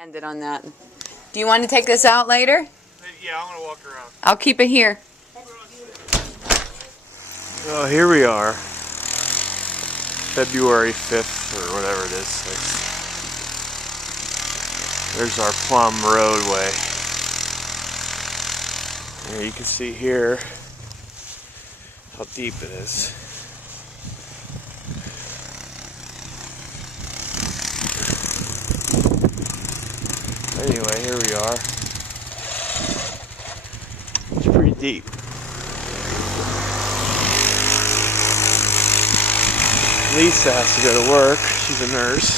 Ended on that. Do you want to take this out later? Yeah, I'm gonna walk around. I'll keep it here. Oh, here we are. February 5th or whatever it is. 6th. There's our Plum roadway. And you can see here how deep it is. Anyway, here we are. It's pretty deep. Lisa has to go to work. She's a nurse.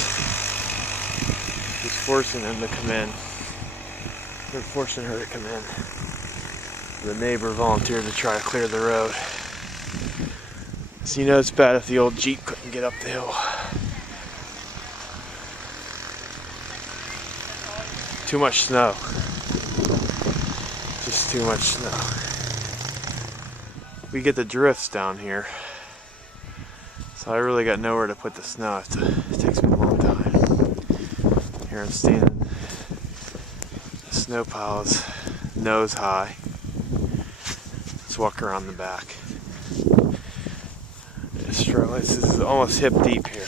She's forcing them to come in. They're forcing her to come in. The neighbor volunteered to try to clear the road. So you know it's bad if the old Jeep couldn't get up the hill. Too much snow. Just too much snow. We get the drifts down here. So I really got nowhere to put the snow. It takes me a long time. Here I'm standing. The snow pile is nose high. Let's walk around the back. This is almost hip deep here.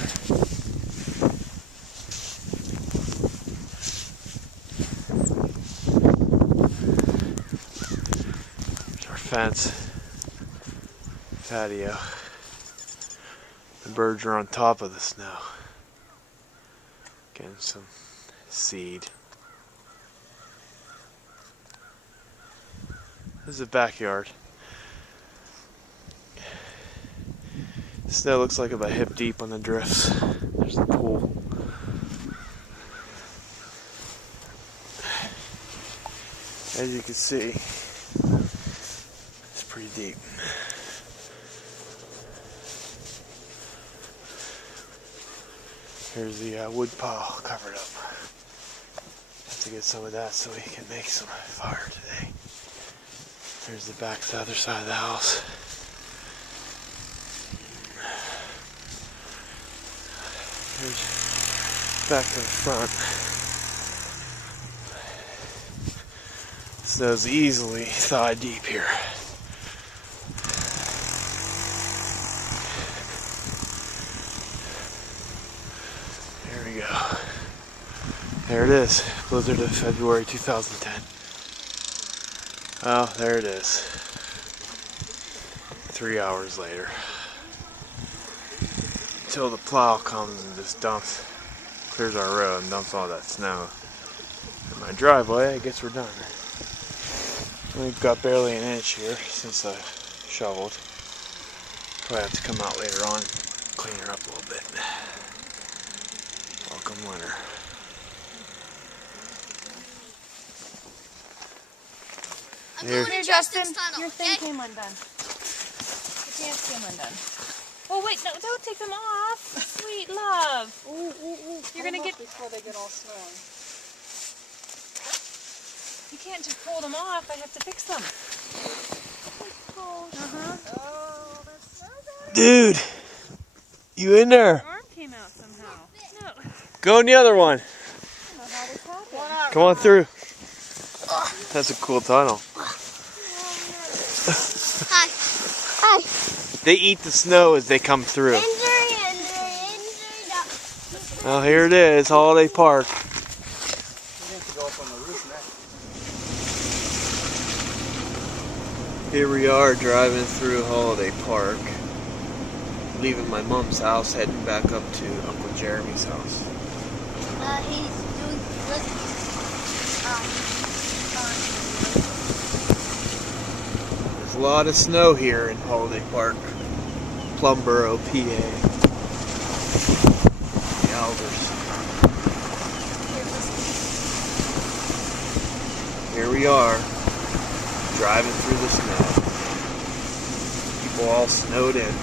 There's our fence, patio. The birds are on top of the snow. Getting some seed. This is the backyard. The snow looks like about hip deep on the drifts. There's the pool. As you can see, it's pretty deep. Here's the wood pile covered up. Have to get some of that so we can make some fire today. There's the back to the other side of the house. Here's back to the front. Snow's easily thigh deep here. There it is, blizzard of February 2010. Oh, there it is. 3 hours later. Until the plow comes and just clears our road and dumps all that snow in my driveway. I guess we're done. We've got barely an inch here since I shoveled. Probably have to come out later on, clean her up a little bit. Welcome winter. Here, Justin, your thing came undone. Your pants came undone. Oh wait, no, don't take them off. Sweet love. Ooh. You're gonna get before they get all snowy. You can't just pull them off. I have to fix them. Oh, that's so good. Dude, you in there? Arm came out somehow. No. Go in the other one. I don't know how this happened. Come on through. That's a cool tunnel. Hi. Hi. They eat the snow as they come through. Injury. Well, here it is, Holiday Park. Here we are driving through Holiday Park, leaving my mom's house, heading back up to Uncle Jeremy's house. He's doing good. There's a lot of snow here in Holiday Park, Plum, Boro, PA. The Alders. Here we are, driving through the snow. People all snowed in.